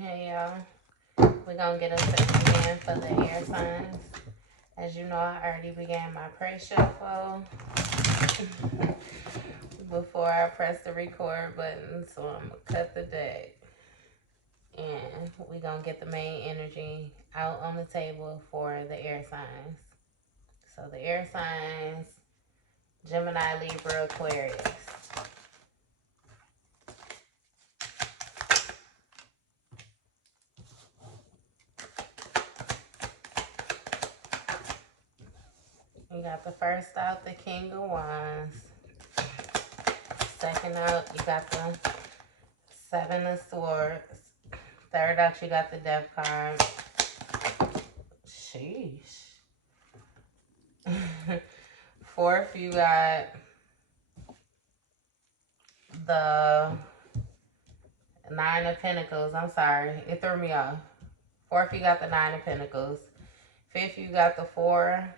Hey y'all, we're gonna get into the again for the air signs. As you know, I already began my prayer shuffle before I press the record button, so I'm gonna cut the deck and we're gonna get the main energy out on the table for the air signs. So the air signs: Gemini, Libra, Aquarius. You got the first out, the King of Wands. Second out, you got the Seven of Swords. Third out, you got the Death card. Sheesh. Fourth, you got the Nine of Pentacles. I'm sorry, it threw me off. Fourth, you got the Nine of Pentacles. Fifth, you got the Four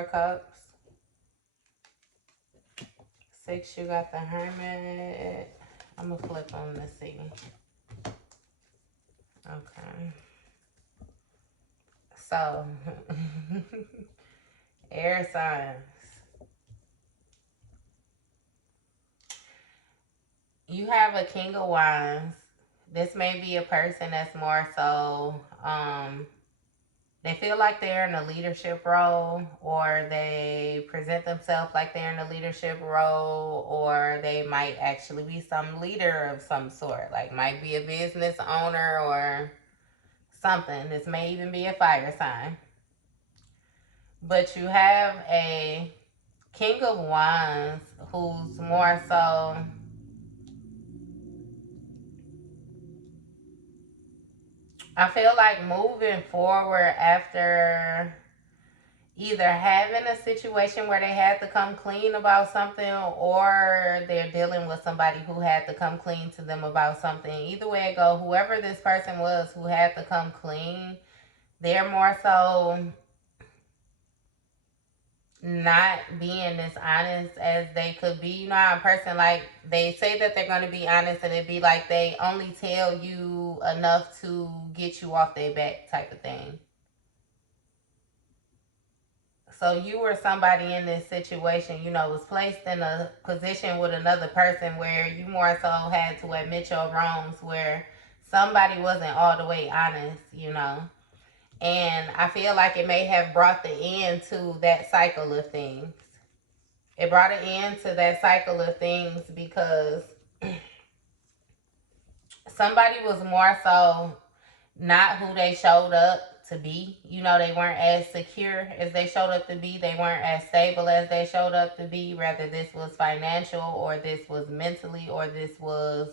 of Cups. Six, you got the Hermit. I'm gonna flip them to see. Okay. So, air signs. You have a King of Wands. This may be a person that's more so, they feel like they're in a leadership role, or they present themselves like they're in a leadership role, or they might actually be some leader of some sort, like might be a business owner or something. This may even be a fire sign. But you have a King of Wands who's more so, I feel like moving forward after either having a situation where they had to come clean about something, or they're dealing with somebody who had to come clean to them about something. Either way it go, whoever this person was who had to come clean, they're more so not being as honest as they could be. You know how a person, like, they say that they're going to be honest, and it'd be like they only tell you enough to get you off their back type of thing. So you were somebody in this situation, was placed in a position with another person where you more so had to admit your wrongs, where somebody wasn't all the way honest. And I feel like it may have brought the end to that cycle of things. It brought an end to that cycle of things because somebody was more so not who they showed up to be. They weren't as secure as they showed up to be. They weren't as stable as they showed up to be. Whether this was financial, or this was mentally, or this was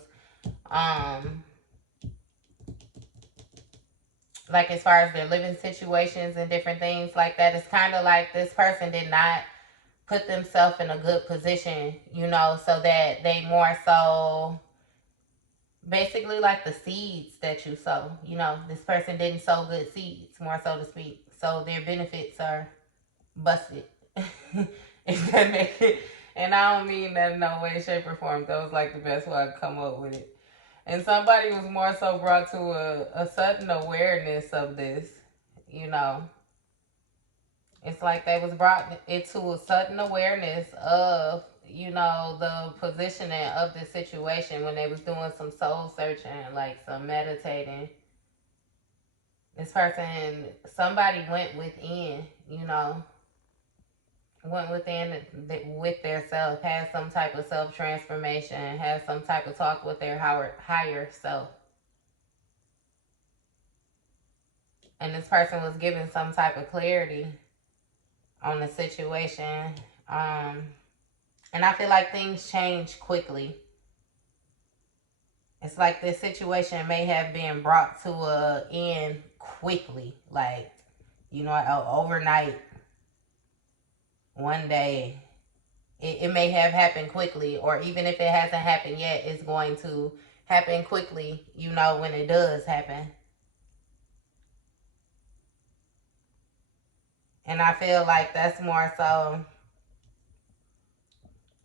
like as far as their living situations and different things like that. It's kind of like this person did not put themselves in a good position, so that they more so, basically like the seeds that you sow. This person didn't sow good seeds, more so to speak. So their benefits are busted. If that makes it. And I don't mean that in no way, shape, or form. That was like the best way I could come up with it. And somebody was more so brought to a sudden awareness of this. It's like they was brought into a sudden awareness of, the positioning of the situation when they was doing some soul searching, like some meditating. This person, somebody went within, went within with their self, had some type of self transformation, had some type of talk with their higher self. And this person was given some type of clarity on the situation. And I feel like things change quickly. It's like this situation may have been brought to a end quickly, like, overnight, one day. It may have happened quickly, or even if it hasn't happened yet, it's going to happen quickly, when it does happen. And I feel like that's more so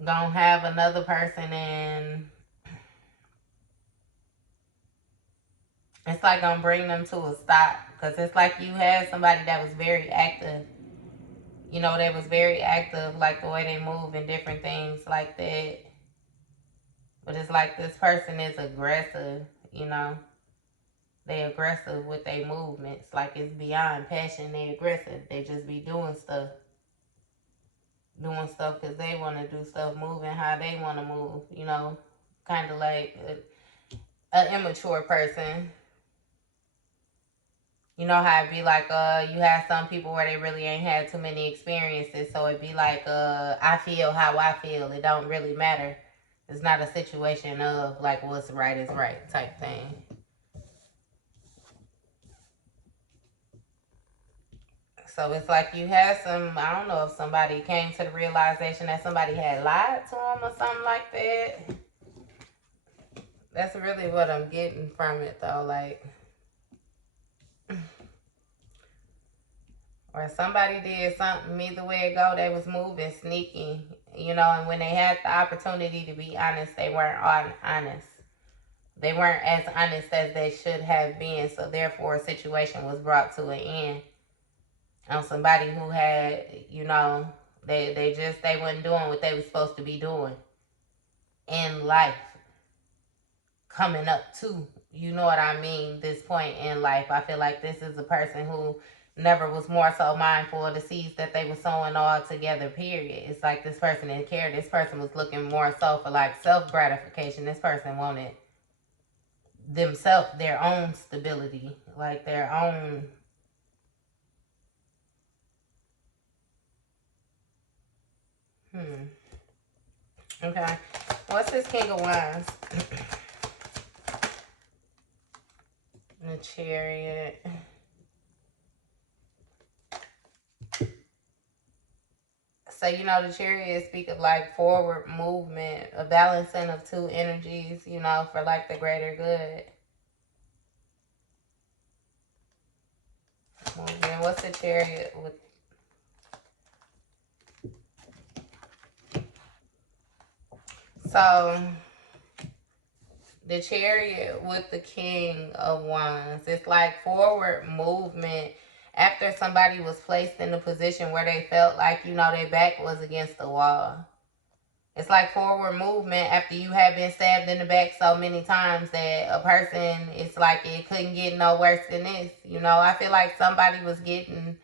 gonna have another person in It's like gonna bring them to a stop, because it's like you had somebody that was very active. You know, they was very active, like the way they move and different things like that. But it's like this person is aggressive, you know. They aggressive with their movements. Like it's beyond passion. They aggressive. They just be doing stuff. Doing stuff because they want to do stuff, moving how they want to move, you know. Kind of like an immature person. You know how it be like, you have some people where they really ain't had too many experiences, so it be like, I feel how I feel. It don't really matter. It's not a situation of like what's right is right type thing. So it's like you had some, I don't know if somebody came to the realization that somebody had lied to them or something like that. That's really what I'm getting from it though, like, or somebody did something, either way it go, they was moving sneaky, you know, and when they had the opportunity to be honest, they weren't honest. They weren't as honest as they should have been, so therefore a situation was brought to an end on somebody who had, you know, they wasn't doing what they was supposed to be doing in life, coming up to, you know what I mean, this point in life. I feel like this is a person who never was more so mindful of the seeds that they were sowing all together, period. It's like this person didn't care. This person was looking more so for like self gratification. This person wanted themselves, their own stability, like their own. Okay. What's this King of Wands? The Chariot. So, you know, the Chariot speak of like forward movement, a balancing of two energies, you know, for like the greater good. Movement. What's the Chariot with? So, the Chariot with the King of Wands. It's like forward movement after somebody was placed in a position where they felt like, you know, their back was against the wall. It's like forward movement after you have been stabbed in the back so many times that a person, it's like it couldn't get no worse than this. You know, I feel like somebody was getting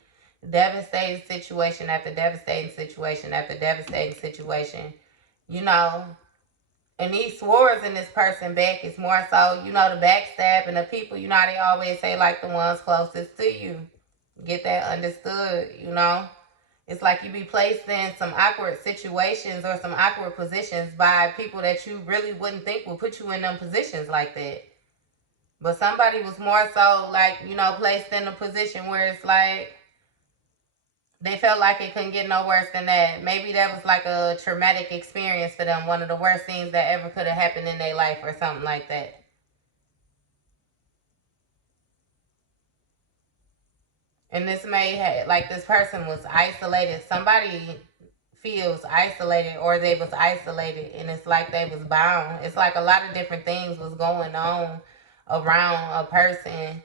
devastating situation after devastating situation after devastating situation. You know, and these swords in this person back is more so, you know, the backstab and the people, you know, they always say like the ones closest to you. Get that understood, you know. It's like you be placed in some awkward situations or some awkward positions by people that you really wouldn't think would put you in them positions like that. But somebody was more so like, you know, placed in a position where it's like they felt like it couldn't get no worse than that. Maybe that was like a traumatic experience for them, one of the worst things that ever could have happened in their life or something like that. And this may have, like, this person was isolated. Somebody feels isolated, or they was isolated, and it's like they was bound. It's like a lot of different things was going on around a person.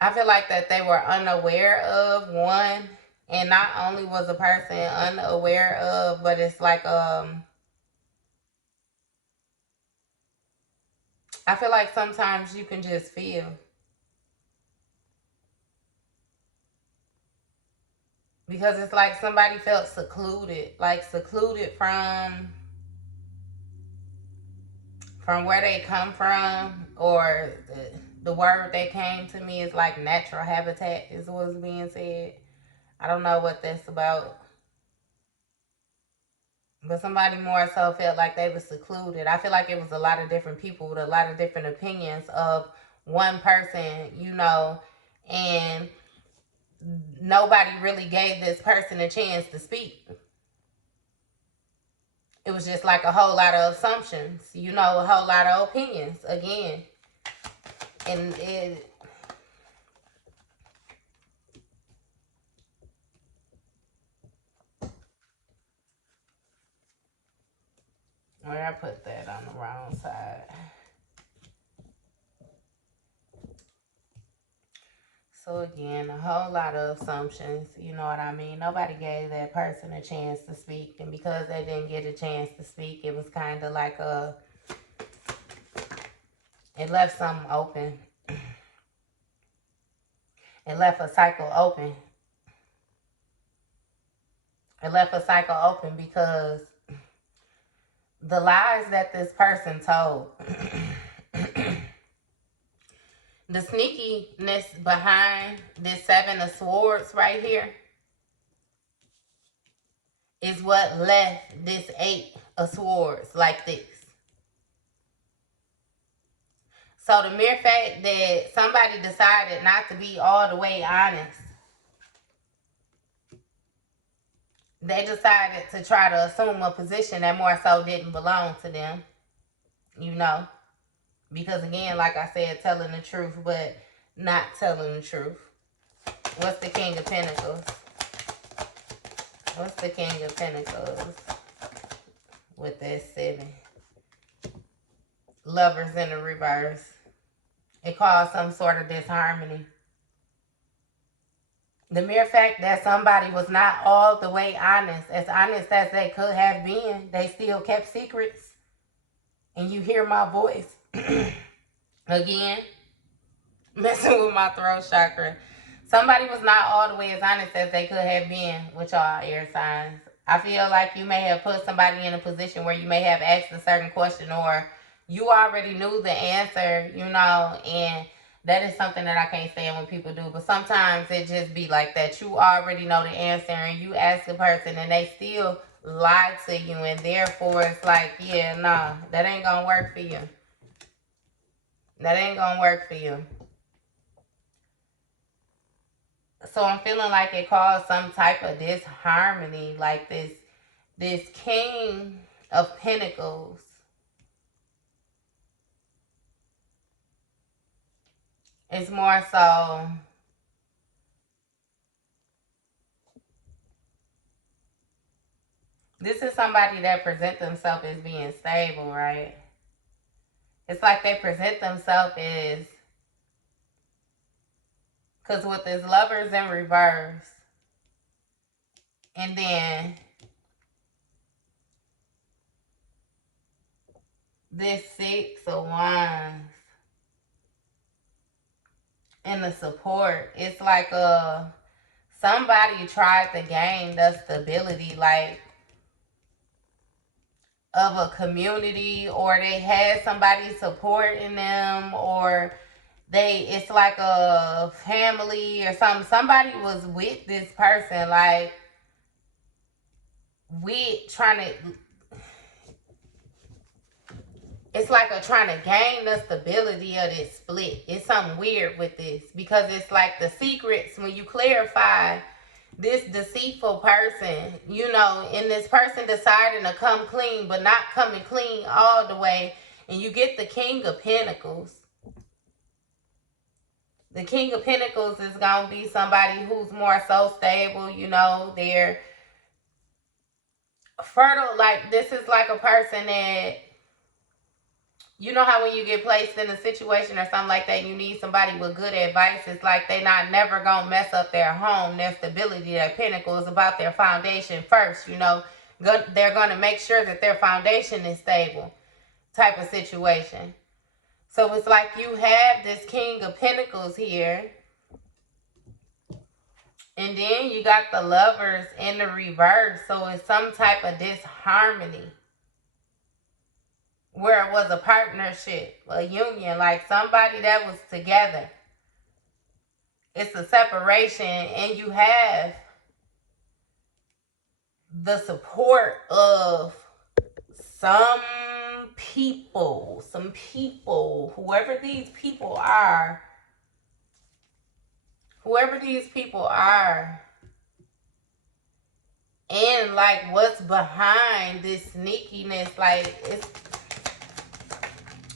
I feel like that they were unaware of one, and not only was a person unaware of, but it's like I feel like sometimes you can just feel, because it's like somebody felt secluded, like secluded from where they come from, or the word that came to me is like natural habitat is what's being said. I don't know what that's about, but somebody more so felt like they were secluded. I feel like it was a lot of different people with a lot of different opinions of one person, you know, and nobody really gave this person a chance to speak. It was just like a whole lot of assumptions, you know, a whole lot of opinions again. And Where I put that on the wrong side. So again, a whole lot of assumptions, you know what I mean? Nobody gave that person a chance to speak, and because they didn't get a chance to speak, it was kind of like it left something open. It left a cycle open. It left a cycle open because the lies that this person told, the sneakiness behind this Seven of Swords right here is what left this Eight of Swords like this. So the mere fact that somebody decided not to be all the way honest, they decided to try to assume a position that more so didn't belong to them, you know. Because again, like I said, telling the truth, but not telling the truth. What's the King of Pentacles? What's the King of Pentacles with that 7? Lovers in the reverse. It caused some sort of disharmony. The mere fact that somebody was not all the way honest as they could have been, they still kept secrets. And you hear my voice. Again, messing with my throat chakra. Somebody was not all the way as honest as they could have been with y'all air signs. I feel like you may have put somebody in a position where you may have asked a certain question, or you already knew the answer, you know, and that is something that I can't stand when people do. But sometimes it just be like that. You already know the answer and you ask a person and they still lie to you, and therefore it's like, yeah, nah, that ain't gonna work for you. That ain't gonna work for you. So I'm feeling like it caused some type of disharmony, like this King of Pentacles. It's more so this is somebody that present themselves as being stable, right? It's like they present themselves as, because with this Lovers in reverse, and then this 6 of Wands and the support, it's like somebody tried to gain the stability, like, of a community, or they had somebody supporting them, or it's like a family or something. Somebody was with this person, like, it's like trying to gain the stability of this split. It's something weird with this, because it's like the secrets, when you clarify this deceitful person, you know, and this person deciding to come clean, but not coming clean all the way, and you get the King of Pentacles. The King of Pentacles is going to be somebody who's more so stable, you know, they're fertile. Like, this is like a person that, you know how when you get placed in a situation or something like that, you need somebody with good advice. It's like they not never going to mess up their home, their stability. Their pinnacle is about their foundation first, you know. They're going to make sure that their foundation is stable type of situation. So it's like you have this King of Pentacles here. And then you got the Lovers in the reverse. So it's some type of disharmony, where it was a partnership, a union, like somebody that was together. It's a separation, and you have the support of some people, whoever these people are, and like what's behind this sneakiness, like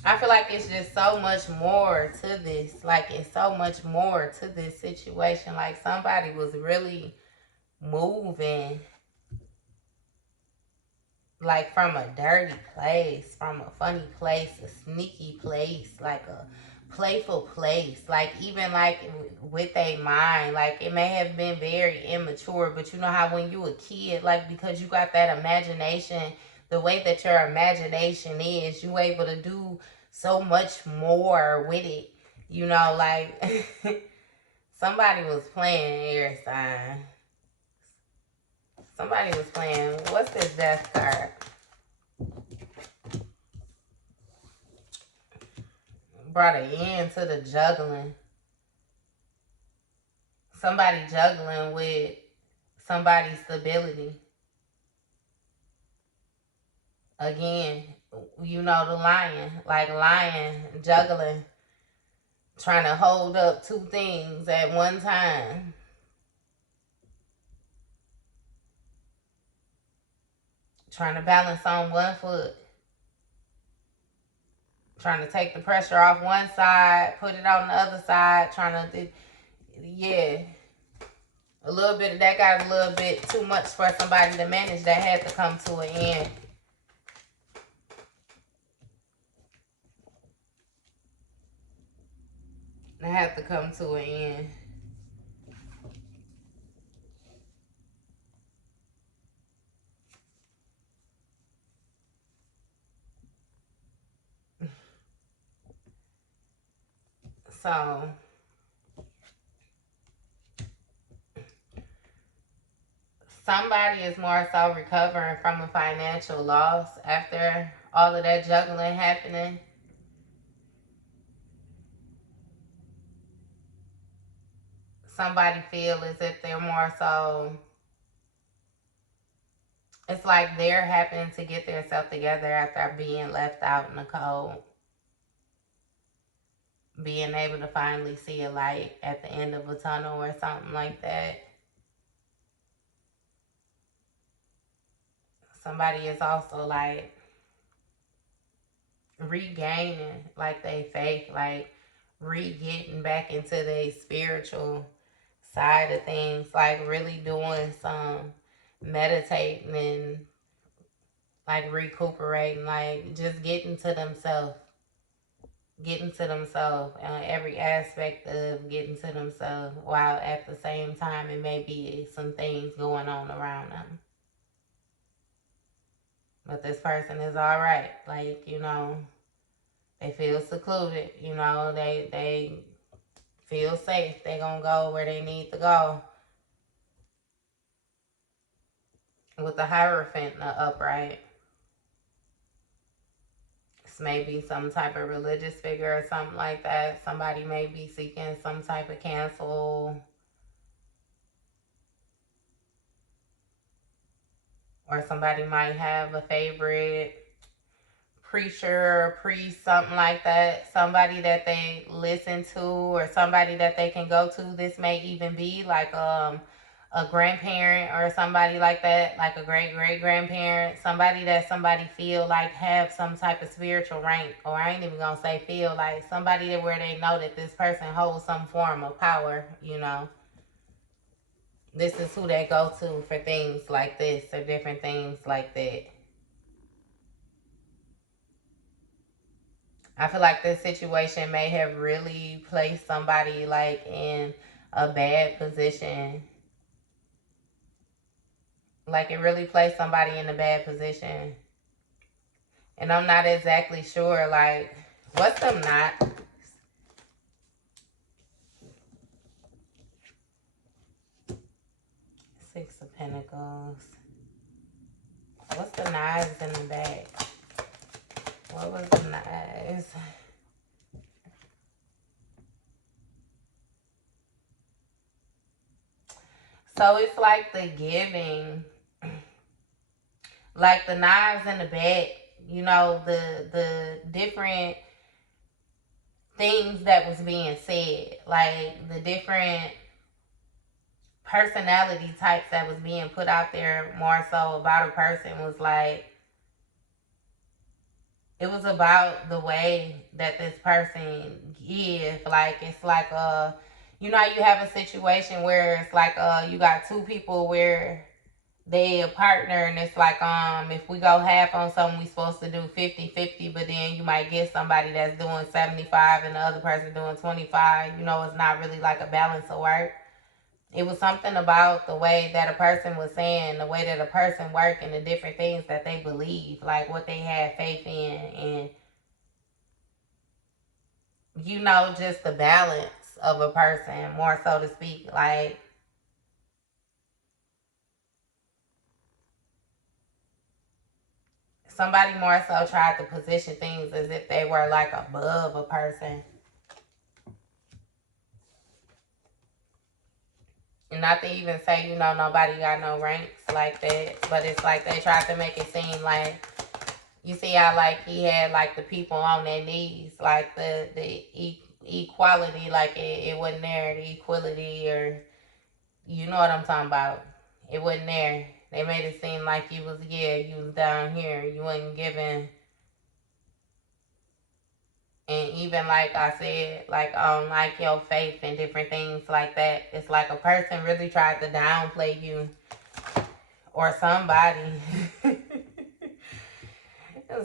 I feel like it's just so much more to this. Like, it's so much more to this situation. Like, somebody was really moving. like from a dirty place, from a funny place, a sneaky place, like a playful place, like even like with a mind, like it may have been very immature, but you know how when you a kid, like because you got that imagination, the way that your imagination is, you able to do so much more with it, you know, like somebody was playing air sign. Somebody was playing, what's this death card? Brought an end to the juggling. Somebody juggling with somebody's stability. Again, you know the lion, like lion juggling, trying to hold up two things at one time. Trying to balance on one foot. Trying to take the pressure off one side, put it on the other side, trying to, yeah. A little bit of that got a little bit too much for somebody to manage. That had to come to an end. That had to come to an end. So somebody is more so recovering from a financial loss after all of that juggling happening. Somebody feel as if they're more so, it's like they're having to get themselves together after being left out in the cold. Being able to finally see a light at the end of a tunnel or something like that. Somebody is also like regaining like their faith, like re-getting back into their spiritual side of things, like really doing some meditating and like recuperating, like just getting to themselves, every aspect of getting to themselves, while at the same time it may be some things going on around them. But this person is all right, like, you know, they feel secluded, you know, they feel safe, they gonna go where they need to go. With the Hierophant in the upright, this may be some type of religious figure or something like that. Somebody may be seeking some type of cancel, or somebody might have a favorite preacher, priest, something like that. Somebody that they listen to, or somebody that they can go to. This may even be like a grandparent or somebody like that, like a great grandparent, somebody that somebody feel like have some type of spiritual rank, or I ain't even gonna say feel, like somebody that where they know that this person holds some form of power, you know. This is who they go to for things like this or different things like that. I feel like this situation may have really placed somebody like in a bad position. Like it really placed somebody in a bad position. And I'm not exactly sure, like, what's them not? Six of Pentacles. What's the knives in the back? What was the knives? So it's like the giving, like the knives in the back, you know, the different things that was being said, like the different personality types that was being put out there more so about a person, was like, it was about the way that this person give. Like it's like you know, you have a situation where it's like you got two people where they a partner, and it's like, if we go half on something, we supposed to do 50-50, but then you might get somebody that's doing 75 and the other person doing 25. You know, it's not really like a balance of work. It was something about the way that a person was saying, the way that a person worked, and the different things that they believe, like what they had faith in, and you know, just the balance of a person, more so to speak. Like, somebody more so tried to position things as if they were like above a person. And not to even say, you know, nobody got no ranks like that, but it's like they tried to make it seem like, you see how like he had like the people on their knees, like the equality, like it wasn't there, the equality, or you know what I'm talking about. It wasn't there. They made it seem like you was, yeah, you was down here. You wasn't giving. And even like I said, like your faith and different things like that. It's like a person really tried to downplay you or somebody.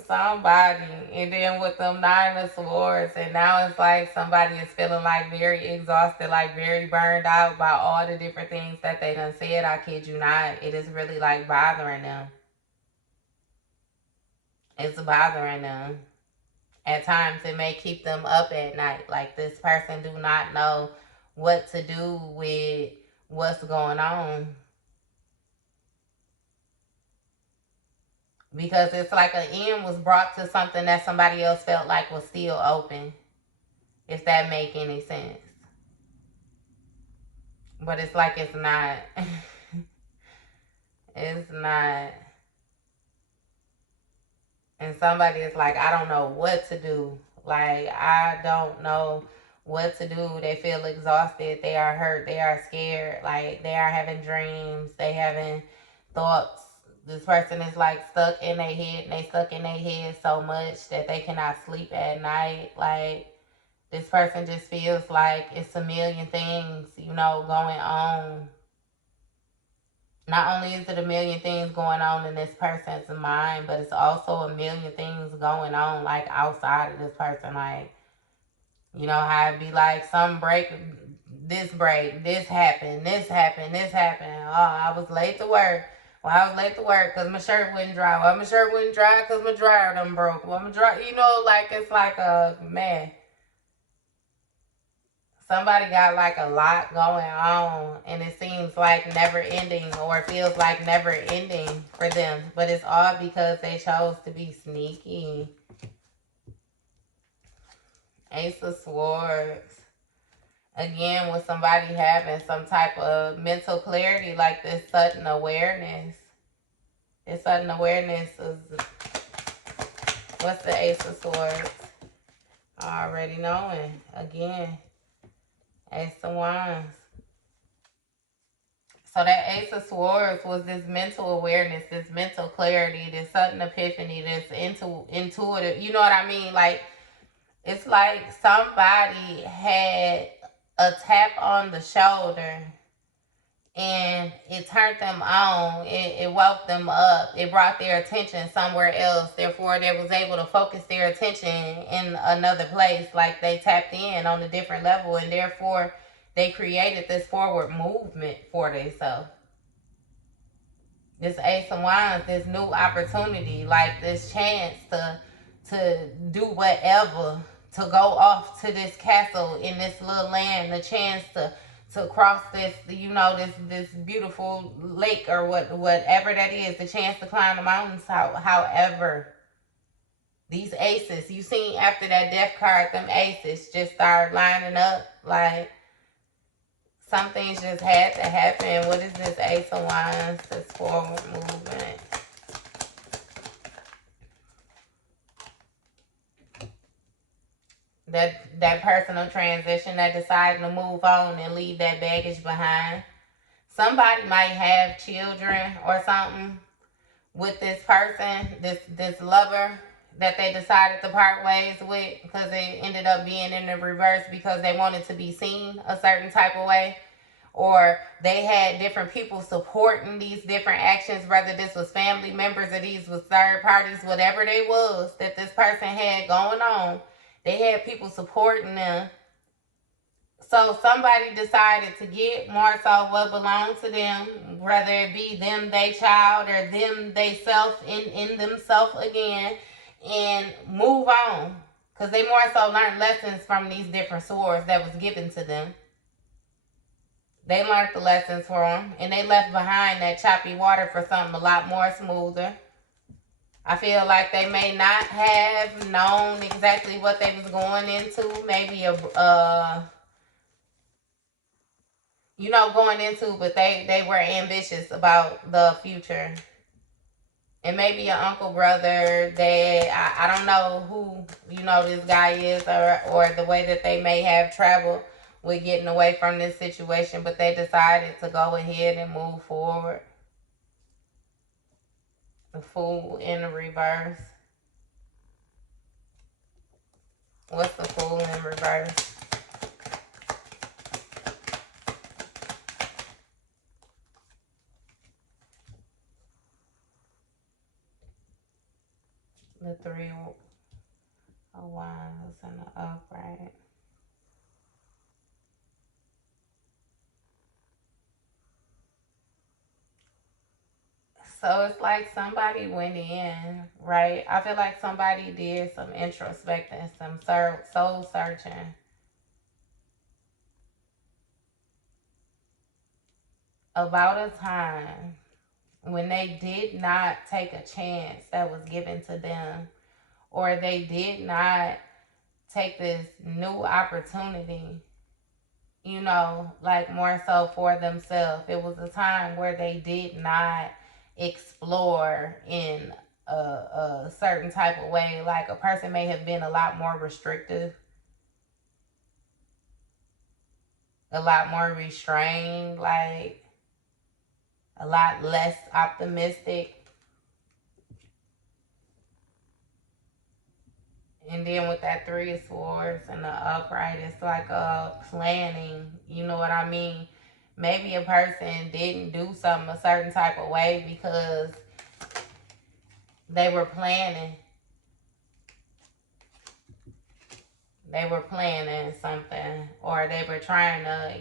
Somebody. And then with them 9 of Swords, and now it's like somebody is feeling like very exhausted, like very burned out by all the different things that they done said. I kid you not. It is really like bothering them. It's bothering them. At times it may keep them up at night. Like, this person do not know what to do with what's going on. Because it's like an end was brought to something that somebody else felt like was still open. If that make any sense. But it's like it's not. It's not. And somebody is like, I don't know what to do. Like, I don't know what to do. They feel exhausted. They are hurt. They are scared. Like, they are having dreams. They having thoughts. This person is like stuck in their head, and they stuck in their head so much that they cannot sleep at night. Like, this person just feels like it's a million things, you know, going on. Not only is it a million things going on in this person's mind, but it's also a million things going on like outside of this person. Like, you know how it be like some break, this happened, this happened, this happened. Oh, I was late to work. Well, I was late to work because my shirt wouldn't dry. Well, my shirt wouldn't dry because my dryer done broke. Well, my dryer, you know, like it's like a man. Somebody got like a lot going on, and it seems like never ending, or it feels like never ending for them, but it's all because they chose to be sneaky. Ace of Swords. Again, with somebody having some type of mental clarity, like this sudden awareness. This sudden awareness is, what's the Ace of Swords? Already knowing. Again, Ace of Wands. So that Ace of Swords was this mental awareness, this mental clarity, this sudden epiphany, this intuitive. You know what I mean? Like, it's like somebody had a tap on the shoulder, and it turned them on. It woke them up. It brought their attention somewhere else. Therefore, they was able to focus their attention in another place. Like, they tapped in on a different level, and therefore they created this forward movement for themselves. This Ace of Wands, this new opportunity, like this chance to do whatever, to go off to this castle in this little land, the chance to cross this, you know, this beautiful lake, or whatever that is, the chance to climb the mountains. However, these aces, you seen after that death card, them aces just start lining up. Like, some things just had to happen. What is this Ace of Wands? This forward movement. That personal transition, that deciding to move on and leave that baggage behind. Somebody might have children or something with this person, this lover that they decided to part ways with, because they ended up being in the reverse because they wanted to be seen a certain type of way. or they had different people supporting these different actions, whether this was family members or these was third parties, whatever they was that this person had going on, they had people supporting them. So somebody decided to get more so what belonged to them, whether it be them, they child, or them, they self in themselves again, and move on. Because they more so learned lessons from these different swords that was given to them. They learned the lessons for them, and they left behind that choppy water for something a lot more smoother. I feel like they may not have known exactly what they was going into. Maybe going into, but they were ambitious about the future. And maybe your uncle, brother, dad, I don't know who, this guy is, or the way that they may have traveled with getting away from this situation, but they decided to go ahead and move forward. The Fool in the reverse. What's the Fool in reverse? The Three of Wands in the upright. So it's like somebody went in, right? I feel like somebody did some introspecting, some soul searching about a time when they did not take a chance that was given to them, or they did not take this new opportunity, like more so for themselves. It was a time where they did not explore in a certain type of way. Like a person may have been a lot more restrictive, a lot more restrained, like a lot less optimistic. And then with that Three of Swords and the upright, it's like a planning. You know what I mean? Maybe a person didn't do something a certain type of way because they were planning. They were planning something, or they were trying to,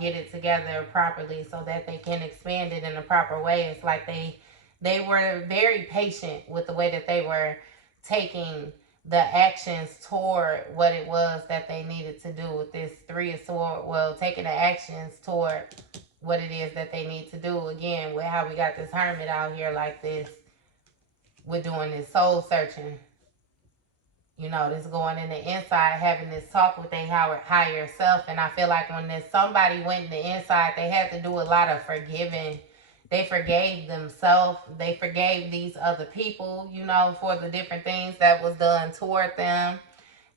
get it together properly so that they can expand it in a proper way. It's like they were very patient with the way that they were taking the actions toward what it was that they needed to do with this Three of Swords. Well, taking the actions toward what it is that they need to do. Again, with how we got this hermit out here like this, we're doing this soul searching. This going in the inside, having this talk with their higher self. And I feel like when somebody went in the inside, they had to do a lot of forgiving. They forgave themselves. They forgave these other people, for the different things that was done toward them.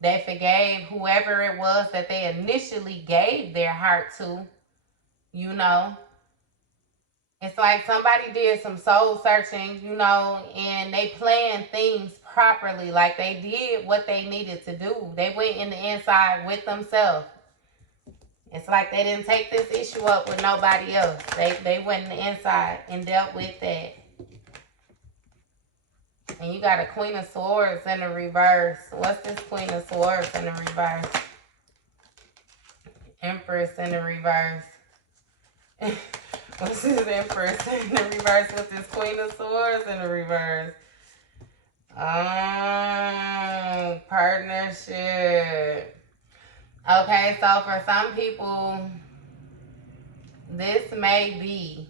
They forgave whoever it was that they initially gave their heart to, you know. It's like somebody did some soul searching, and they planned things properly. Like they did what they needed to do. They went in the inside with themselves. It's like they didn't take this issue up with nobody else. They went in the inside and dealt with that. And you got a Queen of Swords in the reverse. What's this Queen of Swords in the reverse? Empress in the reverse. What's this Empress in the reverse? What's this Queen of Swords in the reverse? Partnership. Okay, so for some people, this may be,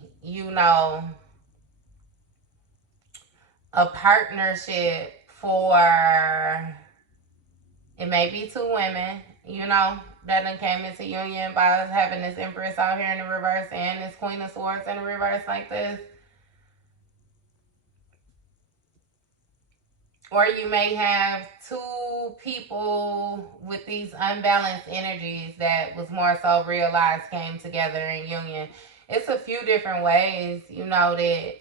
a partnership for, it may be two women, that done came into union by us having this Empress out here in the reverse and this Queen of Swords in the reverse like this. Or you may have two people with these unbalanced energies that was more so realized came together in union. It's a few different ways, that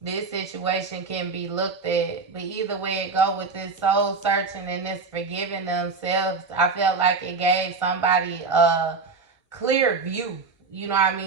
this situation can be looked at. But either way it go with this soul searching and this forgiving themselves, I felt like it gave somebody a clear view. You know what I mean?